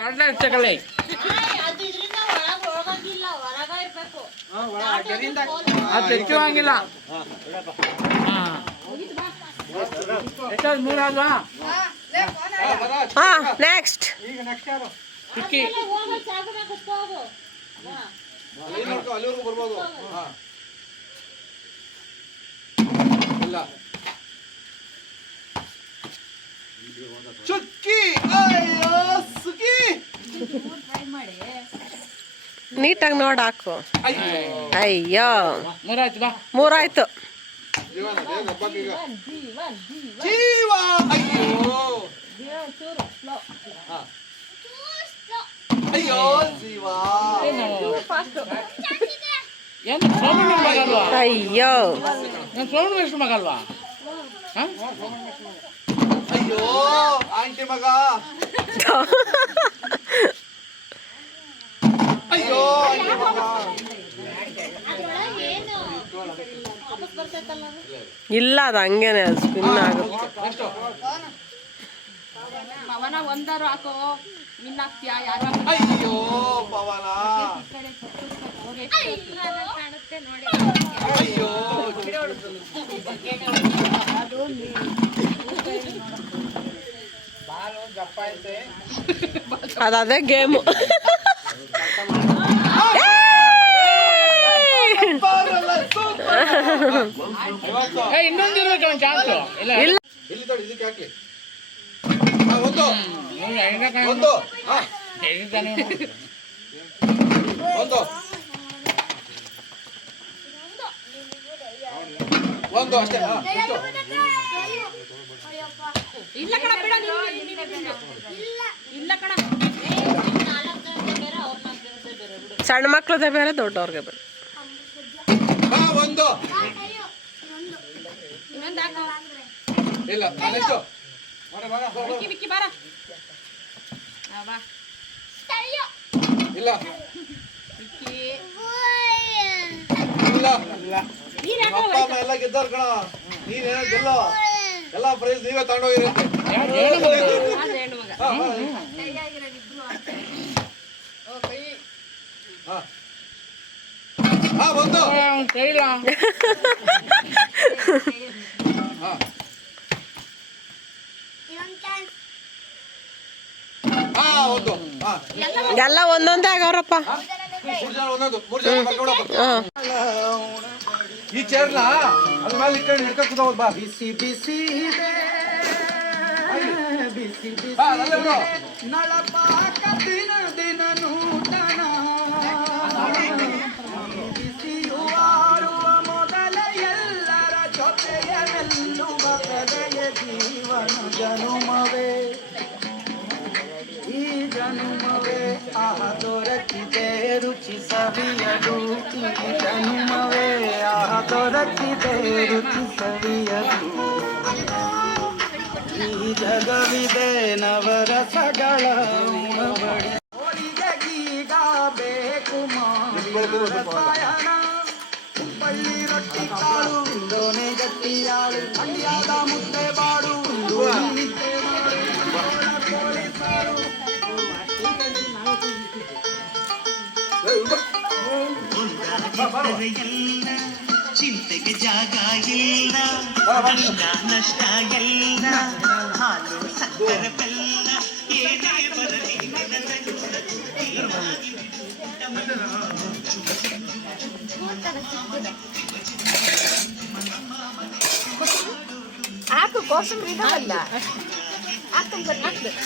ಕಡಲೆ ತಗೊಳ್ಳಿ ಅದು ಇದರಿಂದ ಒಳಗ ಹೋಗಂಗಿಲ್ಲ ಹೊರಗ ಇರ್ಬೇಕು ಅದು ತೆಚ್ಚುವಂಗಿಲ್ಲ ಎಷ್ಟಾದ್ ಮೂರಾದ್ವಾ ಹಾ ನೆಕ್ಸ್ಟ್ ಚಿಕ್ಕಿ ಹೋಗೋ ಜಾಗದಾಗ ಕೂತ್ಕೋಗು ಅಲ್ಲಿವರೆಗೂ ಬರ್ಬೋದು ಹಾ ಇಲ್ಲ ಚುಕ್ಕಿ! ಅಯ್ಯೋ ಸುಕ್ಕಿ! ನೀಟಾಗಿ ನೋಡಿ ಹಾಕು. ಅಯ್ಯೋ. ಅಯ್ಯೋ ಮೂರಾಯ್ತು ಬಾ. ಮೂರಾಯ್ತು. ಜೀವ! ಅಯ್ಯೋ. ಹಾ. ಅಯ್ಯೋ ಜೀವ. ಏನು ಸೋಮಣ್ಣ ಮಗಲ್ವಾ ಅಯ್ಯೋ. ನಾನು ಸೋಮಣ್ಣ ಎಷ್ಟು ಮಗಲ್ವಾ ಹಾ? ಅಯ್ಯೋ ಆಂಟಿ ಮಗ. ಅಯ್ಯೋ ಆಂಟಿ ಮಗ. ಇಲ್ಲ ಅದು ಹಂಗೇನೆ ಅದು ಸ್ಪಿನ್ ಆಗುತ್ತೆ. ಪವನ ಒಂದಾರು ಹಾಕೋ ಮಿನ್ ಹಾಕ್ತೀಯಾ ಯಾರು ಅಯ್ಯೋ ಪವನ. ಇಲ್ಲ, ಕಾಣುತ್ತೆ ನೋಡಿ ಅಯ್ಯೋ ಅದೇ ಗೇಮು ಬಾರಲ್ಲ, ಸೂಪರ್. ಐವತ್ತು. ಏ ಇನ್ನೊಂದು ಇರ್ಬೇಕು ಚಾನ್ಸು ಇಲ್ಲ ಇಲ್ಲ ಇಲ್ಲಿ ನೋಡಿ ಇದಕ್ಕೆ ಹಾಕ್ಲಿ ಹಾ, ಒಂದು ನೀವು ಐದನೇ ಕಾಯಿ ಒಂದು ಹಾ, ಐದು ತಾನೇ ಉಂಟು. ಒಂದು ಒಂದು ಅಷ್ಟೇ ಹಾ, ಎಷ್ಟು? ಇಲ್ಲ ಕಣ ಬಿಡ ನೀನು- ನೀನು- ನೀನು. ಇಲ್ಲ ಕಣ ಇಲ್ಲ ವಿಕ್ಕಿ ಬೇರೆ. ದೊಡ್ಡವ್ರಿಗೆ ಬೇರೆ ಎಲ್ಲ ಪ್ರೈಸ್ ನೀವೇ ತಗೊಂಡೋಗಿರುತ್ತೆ ಯಾವ್ದು ಹೇಳು ಮಗ. ಅದು ಹೆಣ್ಣು ಮಗ ಹಾ, ಬಾ. ಹಾ. ಹಾ, ಒಂದು ಏ, ಅವ್ನ್ ಕೈಲ ಹಾ. ಹಾ, ಒಂದು ಹಾ. ಎಲ್ಲ ಒಂದೊಂದೇ ಆಗವ್ರಪ್ಪ. ಮೂರ್ ಜನ ಒಂದೊಂದು. ಮೂರ್ ಜನ ಕರ್ಕೊಂಡೋಗ್ಬೇಕು. ಈ ಚೇರ್ನ ಅದ್ರ ಮೇಲೆ ಇಟ್ಕೊಂಡು ಹಿಡ್ಕೊಂಡು ಕೂತ್ಕೊಳ್ಳೋದು ಬಾ. ಬಿಸಿ ಬಿಸಿ ಬಿಸಿ ಅಲ್ಲೇ ದಿನ ಈ ಆಹ ದೊರಕಿದೆ ರುಚಿ ಸವಿಯಲು ಈ ಜನುಮವೇ ಆಹ ದೊರಕಿದೆ ರುಚಿ ಸವಿಯಲು ಈ ಜಗವಿದೆ ನವರಸಗಳ ಉಣಬಡಿ ಹೋಳಿಗೆಗೀಗ ಬೇಕು ಮಾವಿನ ರಸಾಯನ ಬಳ್ಳಿ ರೊಟ್ಟಿ ಕಾಳು ದೋಣೆ ಗಟ್ಟಿಯಾಳು ಮಂಡ್ಯದ ಮುದ್ದೆ ಬಾಡು ಚಿಂತೆಗೆ ಜಾಗ ಇಲ್ಲ. ಕಷ್ಟ ನಷ್ಟ ಎಲ್ಲ. ಹಾಲು ಸಕ್ಕರೆ ಬೆಲ್ಲ ಏನೇ ಬರಲಿ ಹಾಕು ಕೋಸಂಬರಿ ಇದಾವಲ್ಲ. ಹಾಕು ಹಾಕ್ಬೇಕು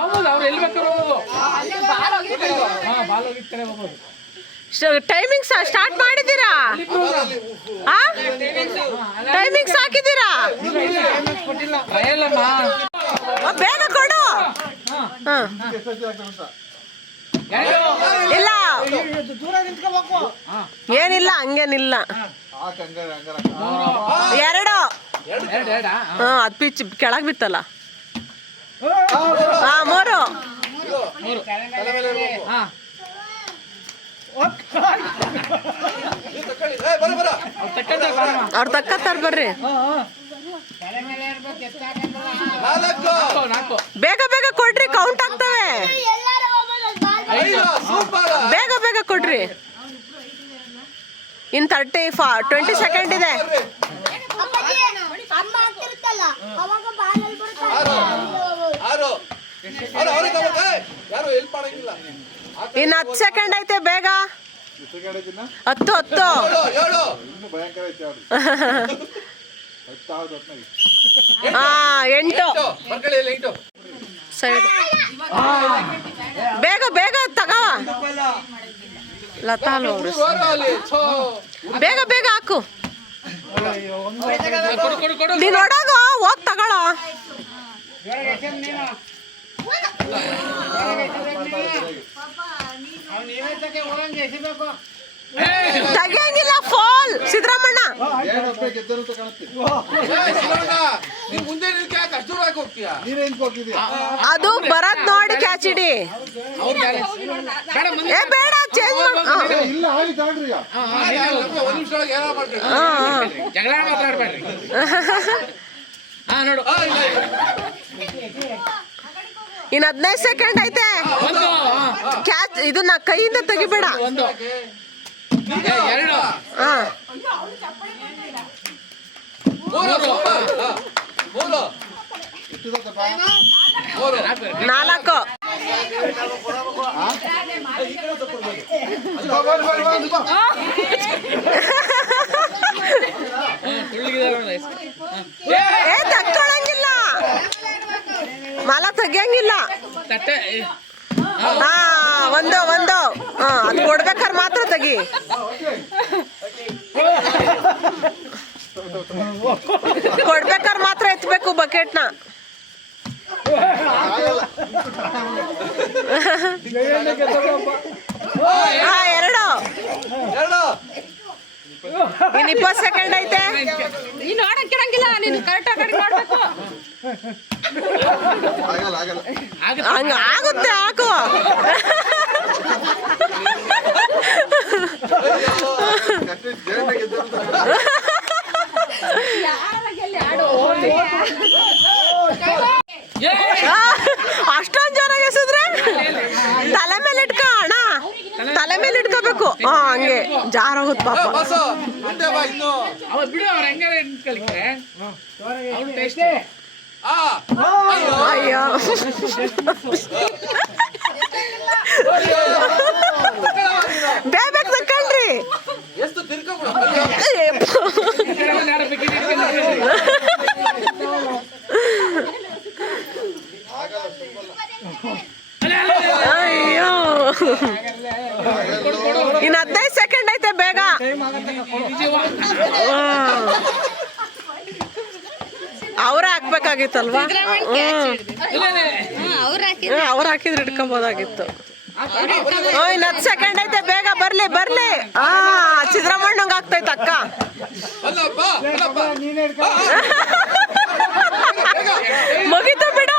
ಅವ್ರು ಎಲ್ಲಿ ಬೇಕಾದ್ರೂ ಹೋಗ್ಬೋದು. ಹಾ ಬಾಲ್ ಹೋಗಿದ್ ಕಡೆ ಹೋಗ್ಬೋದು ಟೈಮಿಂಗ್ಸ್ ಸ್ಟಾರ್ಟ್ ಮಾಡಿದ್ದೀರಾ? ಟೈಮಿಂಗ್ಸ್ ಹಾಕಿದ್ದೀರಾ? ಬೇಗ ಕೊಡು. ಇಲ್ಲ. ಏನಿಲ್ಲ ಹಂಗೇನಿಲ್ಲ. ಎರಡು? ಹಾ ಅದ್ ಪಿಚ್ ಕೆಳಗ್ ಬಿತ್ತಲ್ಲ. ಮೂರು. ಅವ್ರು ತಕ್ಕತ್ತಾರ ಬರ್ರಿ ಬೇಗ ಬೇಗ ಕೊಡ್ರಿ ಕೌಂಟ್ ಆಗ್ತವೆ. ಬೇಗ ಬೇಗ ಕೊಡ್ರಿ. ಇನ್ ತರ್ಟಿ ಫಾ ಟ್ವೆಂಟಿ ಸೆಕೆಂಡ್ ಇದೆ. ಅವಾಗ ಇನ್ ಹತ್ತು ಸೆಕೆಂಡ್ ಐತೆ ಬೇಗ? ಹತ್ತು ಹತ್ತು ಇನ್ನು ಹಾ ಎಂಟು. ಸೈಡ್ ಬೇಗ ಬೇಗ ತಗವ ಲತಾ. ಬೇಗ ಬೇಗ ಹಾಕು. ನೀನ್ ನೋಡಾಗ ಹೋಗ್ ತಗೊಳ. ಫಾಲ್ ಸಿದ್ದರಾಮಣ್ಣ. ಅದು ಬರತ್ ನೋಡಿ ಕ್ಯಾಚ್ ಇಡಿ ಬೇಡ ಚೇಂಜ್ ಜಗಳ ಹಾ ನೋಡು. ಆ, ಇಲ್ಲ, ಇಲ್ಲ. ಇನ್ ಹದಿನೈದು ಸೆಕೆಂಡ್ ಐತೆ. ಕ್ಯಾಚ್ ಇದನ್ನ ಕೈಯಿಂದ ತೆಗಿಬೇಡ. ಒಂದು ಏ, ಎರಡು ಹಾ ಮೂರು ಸೂಪರ್. ಆ, ಮೂರು ಎಷ್ಟಿದತ್ತಪ್ಪ ಮೂರು ನಾಲ್ಕು ತುಳ್ಳಿಗಿದೆ ನೋಡಿ. ಏ ತಕ್ಕೊಳಂಗಿಲ್ಲ ಮಲ ತೆಗಿಯಂಗಿಲ್ಲ. ಹಾ ಒಂದು ಒಂದು. ಹಾ ಅದು ಕೊಡ್ಬೇಕಾದ್ರೆ ಮಾತ್ರ ತೆಗಿ. ಕೊಡ್ಬೇಕಾದ್ರೆ ಮಾತ್ರ ಎತ್ಬೇಕು ಬಕೆಟ್ನ. ಹಾ ಎರಡು. ಎರಡು ಇನ್ ಇಪ್ಪತ್ತು ಸೆಕೆಂಡ್ ಐತೆ. ನೀನು ನೋಡಕ್ ಇರಂಗಿಲ್ಲ ನೀನು ಕರೆಕ್ಟ್ ಆಗಿ ನೋಡ್ಬೇಕು. ಹಂಗ ಆಗುತ್ತೆ ಹಾಕು. ಅಷ್ಟೊಂದ್ ಜೋರಾಗಿ ಎಸಿದ್ರೆ ತಲೆ ಮೇಲೆ ಇಟ್ಕೋ ಅಣ್ಣ. ತಲೆ ಮೇಲೆ ಇಟ್ಕೋಬೇಕು. ಹಾ ಹಂಗೆ. ಜಾರ ಹೋಗುತ್ ಪಾಪ ಬಿಡು ಅವ್ರು ಹೆಂಗಾರ ಅಯ್ಯೋ ಅಯ್ಯೋ ಬೇಗ ತಕೊಂಡ್ರಿ ಎಷ್ಟು ತಿರ್ಕೊಂಬಿಡು ಯಾರು ಬಿಕಿನಿ ಇಟ್ಕೊಂಡು ಅಯ್ಯೋ ಇನ್ ಹದಿನೈದು ಸೆಕೆಂಡ್ ಐತೆ ಬೇಗ ಅವ್ರ ಹಾಕ್ಬೇಕಾಗಿತ್ತಲ್ವಾ ಅವ್ರು ಹಾಕಿದ್ರೆ. ಇಟ್ಕೊಬೋದಾಗಿತ್ತು ಓಯ್ ಹತ್ತು ಸೆಕೆಂಡ್ ಐತೆ ಬೇಗ ಬರ್ಲಿ ಬರ್ಲಿ. ಆ ಸಿದ್ದರಾಮಣ್ಣಂಗ್ ಆಗ್ತೈತೆ ಅಕ್ಕ. ಅಲ್ಲಪ್ಪ ಅಲ್ಲಪ್ಪ ನೀನೇ ಹಿಡ್ಕೊ. ಮುಗಿತು ಬಿಡು.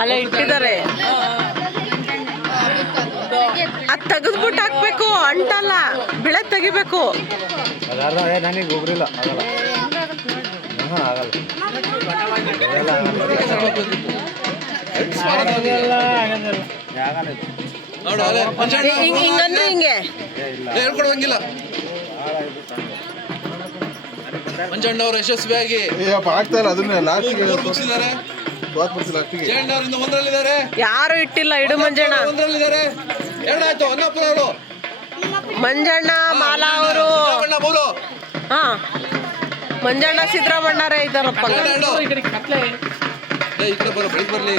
ಅಲ್ಲೇ. ಇಟ್ಟಿದ್ದಾರೆ. ಅದ್ ತೆಗೆದ್ಬಿಟ್ಟು ಹಾಕ್ಬೇಕು ಅಂಟಲ್ಲ ಬಿಳೆ ತೆಗಿಬೇಕು. ನನಗೆ ಗೊಬ್ಬರಿಲ್ಲ ಹಿಂಗಂದ್ರೆ ಹಿಂಗೆ ಹೇಳ್ಕೊಡಂಗಿಲ್ಲ. ಮಂಜಣ್ಣ ಅವರು ಯಶಸ್ವಿಯಾಗಿ ಆಗ್ತಾ ಇಲ್ಲ ಅದನ್ನೇ ಲಾಸ್ಟ್ ಮುಗಿಸಿದ್ದಾರೆ ಒಂದರಲ್ಲಿದ್ದಾರೆ. ಯಾರು ಇಟ್ಟಿಲ್ಲ ಇಡು ಮಂಜಣ್ಣ. ಒಂದರಲ್ಲಿದ್ದಾರೆ. ಎರಡಾಯ್ತು ಅನ್ನಪುರ ಅವರು ಮಂಜಣ್ಣ ಮಾಲಾ ಅವರು. ಹ ಮೂರು ಹಾ ಮಂಜಣ್ಣ ಸಿದ್ದರಾಮಣ್ಣರೇ ಇದ್ದಾರಪ್ಪ. ಈ ಕಡೆ ಕತ್ಲೆ ಈ ಕಡೆ ಬರೋ ಬರ್ಲಿ.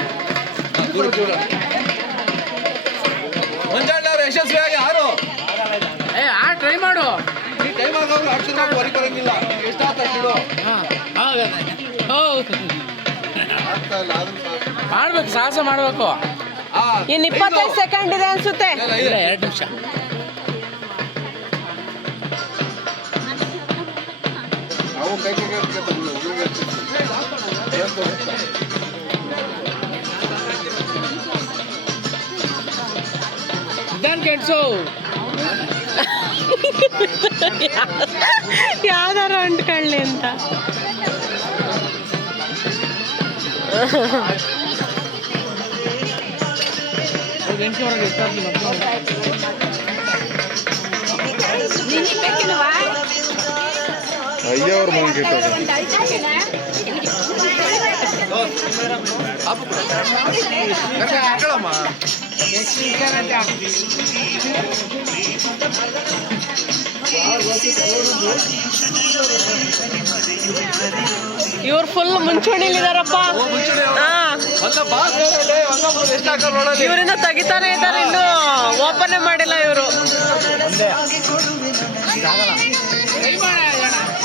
ಮಾಡ್ಬೇಕು ಸಾಹಸ ಮಾಡ್ಬೇಕು ಆ, ಇನ್ ಇಪ್ಪತ್ತೈದು ಸೆಕೆಂಡ್ ಇದೆ ಅನ್ಸುತ್ತೆ ಇಲ್ಲ. ಎರಡು ನಿಮಿಷ ನಾವು ಕೈ ಕೈ ಕಟ್ಕೊತಾರೆ, ಇವ್ರಿಗೆ ಹಚ್ಚಿದ್ರು. ಏನ್ ತೋರಿಸ್ತಾ? ನಿಧಾನ ಕೆಡ್ಸು ಯಾವ್ದಾರ ಅಂಟ್ಕೊಳ್ಳಿ ಅಂತ ಎಂಟುವರೆಗೆ ಎಷ್ಟಾಗ್ಲಿ ಅಯ್ಯೋ ಅವ್ರ ಮನೆ ಕೆಟ್ಟವ್ರು. ಇವ್ರು ಫುಲ್ ಮುಂಚೂಣಿಲಿದಾರಪ್ಪ. ಇವರಿಂದ ತೆಗಿತಾನೆ ಇದ್ದಾರೆ ಇನ್ನು ಓಪನ್ ಮಾಡಿಲ್ಲ ಇವರು.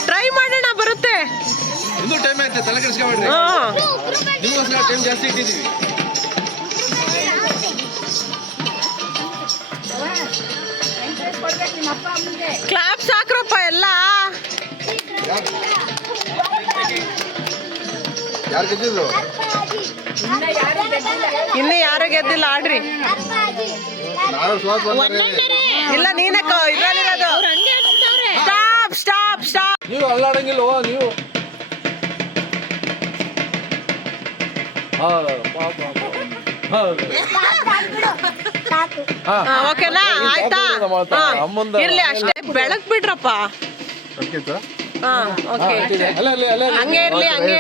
ಟ್ರೈ ಮಾಡೋಣ ಬರುತ್ತೆ. ಇನ್ನೂ ಇನ್ನು ಯಾರು ಗೆದ್ದಿಲ್ಲ ಆಡ್ರಿ. ಇಲ್ಲ ನೀನೇ ಇದ್ರಲ್ಲಿರೋದು ಸ್ಟಾಪ್ ಸ್ಟಾಪ್ ಸ್ಟಾಪ್ ನೀವು ಅಲ್ಲಾಡಂಗಿಲ್ವೋ ನೀವು. ಓಕೆನಾ? ಆಯ್ತಾ. ಇರ್ಲಿ ಅಷ್ಟೇ ಬೆಳಕ್ ಬಿಡ್ರಪ್ಪ ಸಂಕೇತ? ಹಾ ಓಕೆ ಅಲ್ಲ ಅಲ್ಲೇ ಅಲ್ಲೇ ಹಂಗೆ ಇರ್ಲಿ ಹಂಗೆ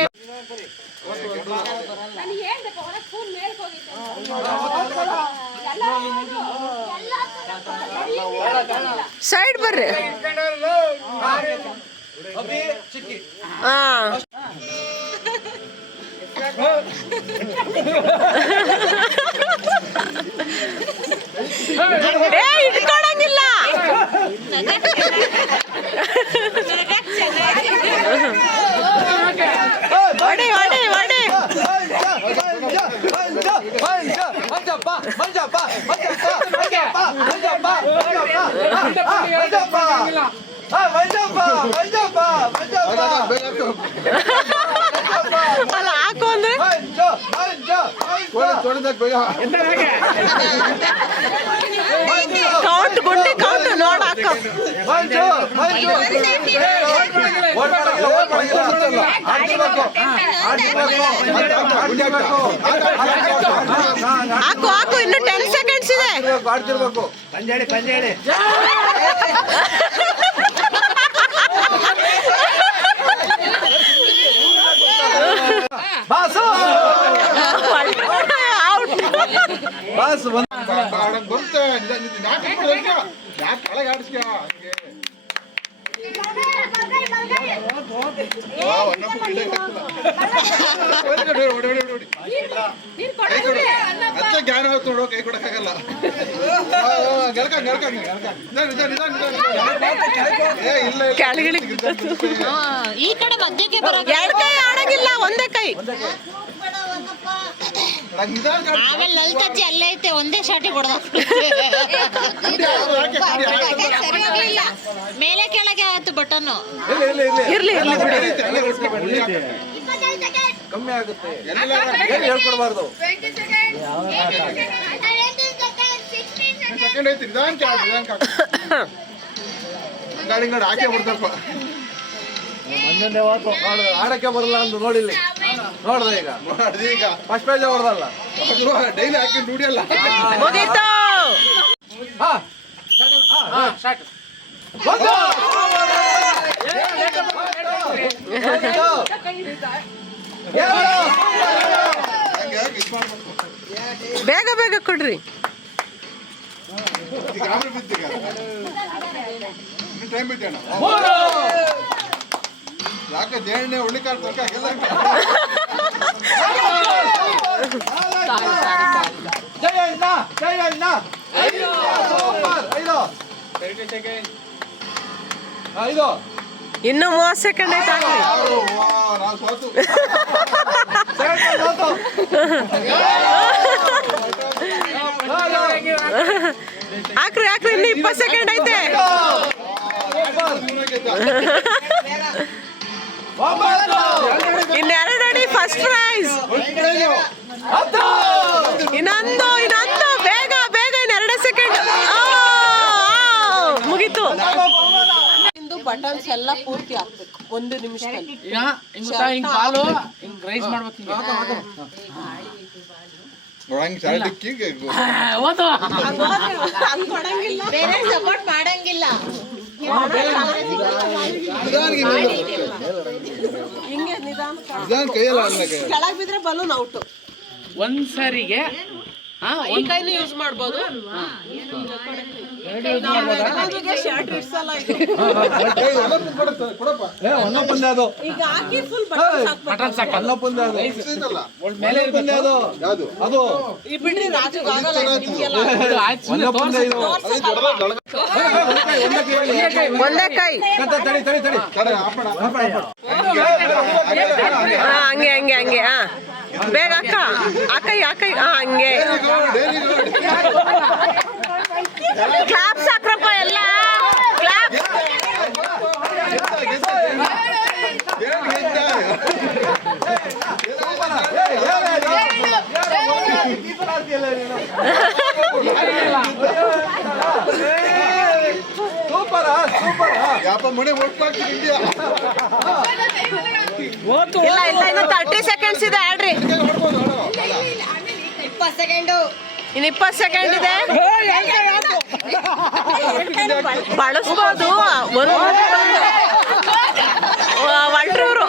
ಸೈಡ್ ಬರ್ರಿ. ಹಾ. ಏ ಇಟ್ಕೊಳಂಗಿಲ್ಲ. అలా ఆకోంది தொழுத போய் ಕೌಂಟ್ ಗುಂಡಿ ಕೌಂಟ್ ನೋಡಾಕ ಹಾಕು. ಹಾಕು ಇನ್ನು ಟೆನ್ ಸೆಕೆಂಡ್ಸ್ ಇದೆ. ಬಾಸು ಔಟ್ ಬಾಸ್ ಬಂದ್ ಆಡಂಗ್ ಬರುತ್ತೆ ನಿಧಾನ ನಿಧಾನ. ಯಾಕೆ ಇಟ್ಬಿಡು ಈಗ? ಯಾಕೆ ಕೆಳಗೆ ಆಡಿಸ್ತೀಯ? ಹಂಗೆ. ವಾ, ಒನ್ನೊಬ್ರು ಹಿಡಿಯಕ್ಕೆ ಆಗ್ತಿಲ್ಲ. ಹೊಡಿ, ಹೊಡಿ, ಹೊಡಿ, ಅತ್ತೆ ಜ್ಞಾನ ಆಯ್ತು ನೋಡು ಕೈ ಕೊಡಕ್ಕಾಗಲ್ಲ. ಇಲ್ಲ, ಈ ಕಡೆ ಮಧ್ಯಕ್ಕೆ ಬರೋ ಎರಡ್ ಕೈ ಆಡಂಗಿಲ್ಲ ಒಂದೇ ಕೈ. ಆಮೇಲೆ ಲಲಿತಜ್ಜಿ ಅಲ್ಲೇ ಐತೆ ಒಂದೇ ಶಾಟಿ ಹೊಡೆದ ಮೇಲೆ ಕೆಳಗೆ ಆಯ್ತು ಬಟನ್ ಇರ್ಲಿ ಕಮ್ಮಿ ಆಗುತ್ತೆ. ಹೇಳ್ಕೊಡ್ಬಾರ್ದು? ಸೆಕೆಂಡ್ ಐತಿ ನಿಧಾನಕ್ಕೆ ನಿಧಾನಕ್ಕೆ ಹಾಕೇ ನೋಡು, ಆಡಕ್ಕೆ ಬರಲ್ಲ ಅಂತ ನೋಡಿಲ್ಲಿ. ನೋಡ್ದೆ ಈಗ. ನೋಡ್ದೆ ಈಗ. ಫಸ್ಟ್ ಪೇಜ್ ಹೊಡೆದಲ್ಲ. ಡೈಲಿ ಹಾಕಿ ದುಡಿಯಲ್ಲ ಮುಗೀತು! ಹಾ. ಹಾ. ಸ್ಟಾರ್ಟ್ ಒಂದು ಬೇಗ ಬೇಗ ಕೊಡ್ರಿ. ಯಾಕೆ ಜೇಣ್ಣೆ ಹುಳ್ಳಿಕಾಳು ತನಕ ಎಲ್ಲ ಜಯ ಅಣ್ಣ ಜಯ ಅಣ್ಣ ಸೂಪರ್ ಐದು ಐದು ಇನ್ನು ಮೂವತ್ತು ಸೆಕೆಂಡ್ ಆಯ್ತು ಹಾಕ್ರಿ. ಹಾಕ್ರಿ ಇನ್ನು ಇಪ್ಪತ್ತು ಸೆಕೆಂಡ್ ಐತೆ ಇನ್ನೆರಡು ಅಡಿ ಫಸ್ಟ್ ಪ್ರೈಸ್ ಇನ್ನೊಂದು ಇನ್ನೊಂದು. ಬೇಗ ಬೇಗ ಇನ್ನೆರಡು ಸೆಕೆಂಡ್ ಮುಗೀತು. ಬಟನ್ಸ್ ಎಲ್ಲ ಪೂರ್ತಿ ಹಾಕ್ಬೇಕು. ಒಂದು ನಿಮಿಷ ಹಿಂಗ್ ಹೋತು ಬೇರೆ ಸಪೋರ್ಟ್ ಮಾಡಂಗಿಲ್ಲ. ನಿಧಾನ ಕೈಯಲ್ಲ ಕೆಳಗೆ ಬಿದ್ರೆ ಬಲೂನ್ ಔಟು. ಒಂದ್ಸರಿಗೆ ಈ ಕೈನೂ ಯೂಸ್ ಮಾಡ್ಬೋದು. ಶರ್ಟ್ ಇಡ್ಸಲ್ಲ ಇದು. ಕೊಡಪ್ಪ. ಏ ಒಂದೊಂದು ಪಂದ್ಯ ಈಗ ಹಾಕಿ ಫುಲ್ ಅದು. ಈ ಬಿಡ್ರಿ ರಾಜು ಆಗಲ್ಲ ನಿಮ್ಗೆಲ್ಲ. ಒಂದೇ ಕೈ ಕತ್ತ, ತಡಿ ತಡಿ ತಡಿ ತಡೆ ಆಪಣ ಹಾ ಹಂಗೆ ಹಂಗೆ ಹಂಗೆ ಹಾ ಬೇಗ ಅಕ್ಕ ಅಕ್ಕೈ ಅಕ್ಕೈ ಹಾ ಹಂಗೆ ಡೈಲಿ ನೋಡಿ ಕ್ಲಾಪ್ಸ್ ಹಾಕ್ರಪ್ಪ ಎಲ್ಲ ಕ್ಲಾಪ್ ಸೂಪರ್ ಸೂಪರ್ ಯಾಪ ಮನೆ ಒಟ್ಟಾಗ್ತದೆ ಇಂಡಿಯಾ ಇಲ್ಲ ಇಲ್ಲ ಇನ್ನು ತರ್ಟಿ ಸೆಕೆಂಡ್ಸ್ ಇದೆ ಆಡ್ರಿ. ಇಪ್ಪತ್ತು ಸೆಕೆಂಡು ಇನ್ನು ಇಪ್ಪತ್ತು ಸೆಕೆಂಡ್ ಇದೆ. ಬಳಸ್ಬೋದು. ಒಂದು ಒಳ್ರೂರು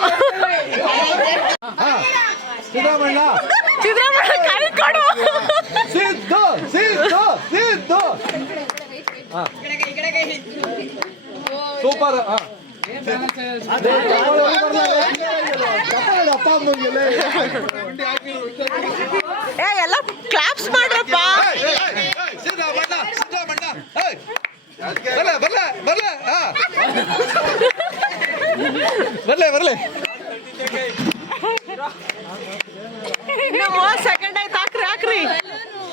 ಸಿದ್ದರಾಮಣ್ಣ ಸೂಪರ್ ಏ ಎಲ್ಲ ಕ್ಲಾಪ್ಸ್ ಮಾಡ್ರಪ್ಪ! ಬರ್ಲೆ ಬರ್ಲೆ ಸೆಕೆಂಡ್ ಆಯ್ತು ಹಾಕ್ರಿ ಹಾಕ್ರಿ.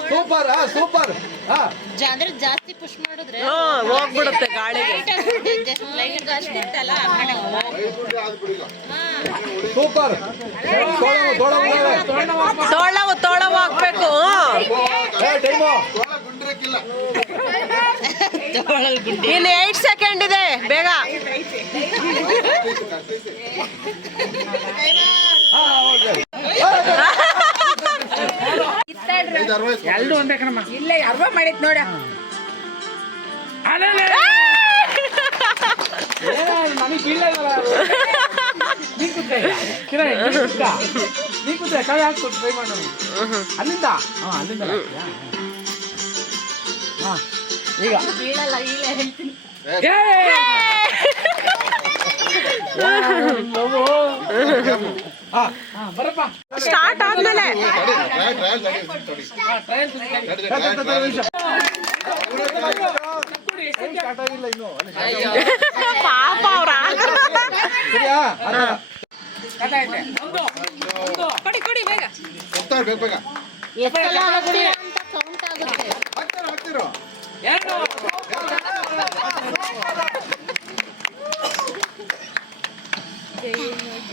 ಸೂಪರ್ ಹಾ ಸೂಪರ್. ಹಾ. ಅಂದ್ರೆ ಜಾಸ್ತಿ ಪುಷ್ ಮಾಡಿದ್ರೆ ಹೋಗ್ಬಿಡುತ್ತೆ ಗಾಳಿಗೆ. ಸೂಪರ್. ತೋಳ ತೋಳ ತೋಳವು ತೋಳವು ಹಾಕ್ಬೇಕು. ಏ ಟೈಮು. ತೋಳ ಗುಂಡಿರಕ್ಕಿಲ್ಲ ಇನ್ನು ಏಟ್ ಸೆಕೆಂಡ್ ಇದೆ ಬೇಗ. ಹಾ ಎರಡು ಒಂದೇ ಕಣಮ್ಮ. ಇಲ್ಲ ಯಾರೋ ಮಾಡಿತ್ ನೋಡ. ನನಗೆ ಬೀಳಲ್ಲ ನೀ ಕೂತ್ರೆ ಕಿರಣ್ ನೀ ಕೂತ್ರೆ ಕೈ ಹಾಕ್ತು ಟ್ರೈ ಮಾಡೋಣ ಅಲ್ಲಿಂದ? ಹಾ ಅಲ್ಲಿಂದ? ಹಾ ಈಗ. ಬೀಳಲ್ಲ ಇಲ್ಲ ಹೇಳ್ತೀನಿ. ಏ! ಸ್ಟಾರ್ಟ್ ಆದ್ಮೇಲೆ. ಪಾಪ ಅವ್ರ ಕೊಡಿ ಕೊಡಿ ಬೇಗ. ಬೇಗ ಎಷ್ಟೆಲ್ಲ ಅಂತ ಕೌಂಟ್ ಆಗುತ್ತೆ? ಹಾಕ್ತಾರ ಹಾಕ್ತಿರೋ ಎರಡು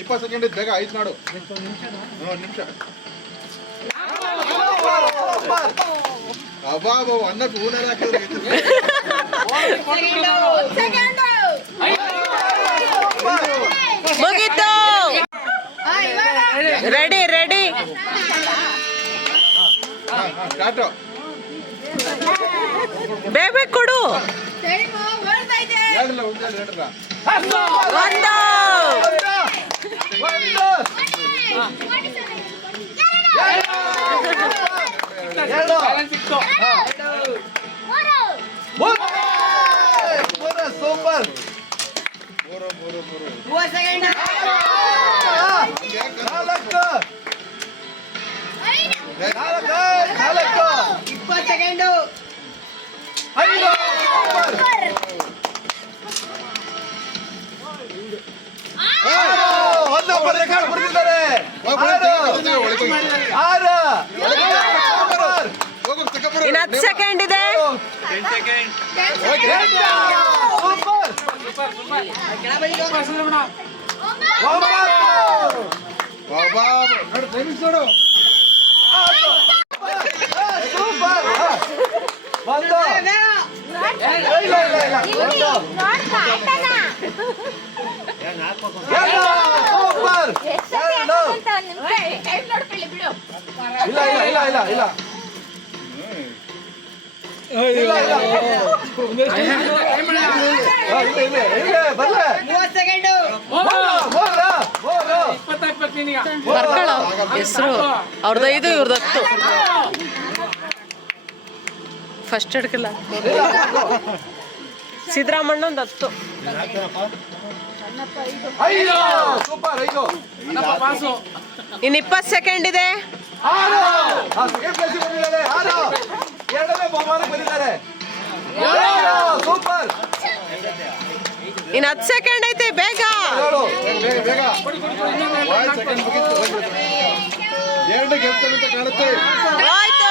ಇಪ್ಪತ್ತು ಸೆಕೆಂಡ್ ಬೇಗ ಆಯ್ತು ನಾಡು. ನಿಮಿಷ. ಅಬ್ಬಾ ಅಬ್ಬಾ ಅನ್ನ ಹೂನಾರ ಹಾಕಿದ್ರೆ ಆಯ್ತು. ಸೆಕೆಂಡು ಮುಗೀತು. Ready ready. ಸ್ಟಾರ್ಟು ಬೇಗ ಕೊಡು. ಒಂದು. ಸೂಪರ್ ಇಪ್ಪತ್ತು ಸೆಕೆಂಡು. ಐದು. ರೆಕಾರ್ಡ್ ತಗೊಂಬರು. ಇನ್ನು ಹತ್ತು ಸೆಕೆಂಡ್ ಇದೆ ಸೂಪರ್ ಹೆಸರು ಅವ್ರದ್ದು ಐದು ಇವ್ರದ್ದು ಹತ್ತು ಫಸ್ಟ್ ಹಿಡ್ಕಲ್ಲ ಸಿದ್ದರಾಮಣ್ಣ ಒಂದು ಹತ್ತು ಐದು. ಸೂಪರ್ ಐದು! ಅಣ್ಣಪ್ಪ ಪಾಸು! ಇನ್ನು ಇಪ್ಪತ್ತು ಸೆಕೆಂಡ್ ಇದೆ. ಆರು! ಆ, second place ಗೆ ಬಂದಿದ್ದಾರೆ ಆರು! ಎರಡನೇ ಬಹುಮಾನಕ್ಕೆ ಬಂದಿದ್ದಾರೆ. ಏಳು! ಸೂಪರ್! ಇನ್ನು ಹತ್ತು ಸೆಕೆಂಡ್ ಐತೆ ಬೇಗ! ಏಳು! ಎರಡು ಗೆಲ್ತಾರೆ ಅಂತ ಕಾಣುತ್ತೆ. ಆಯ್ತು!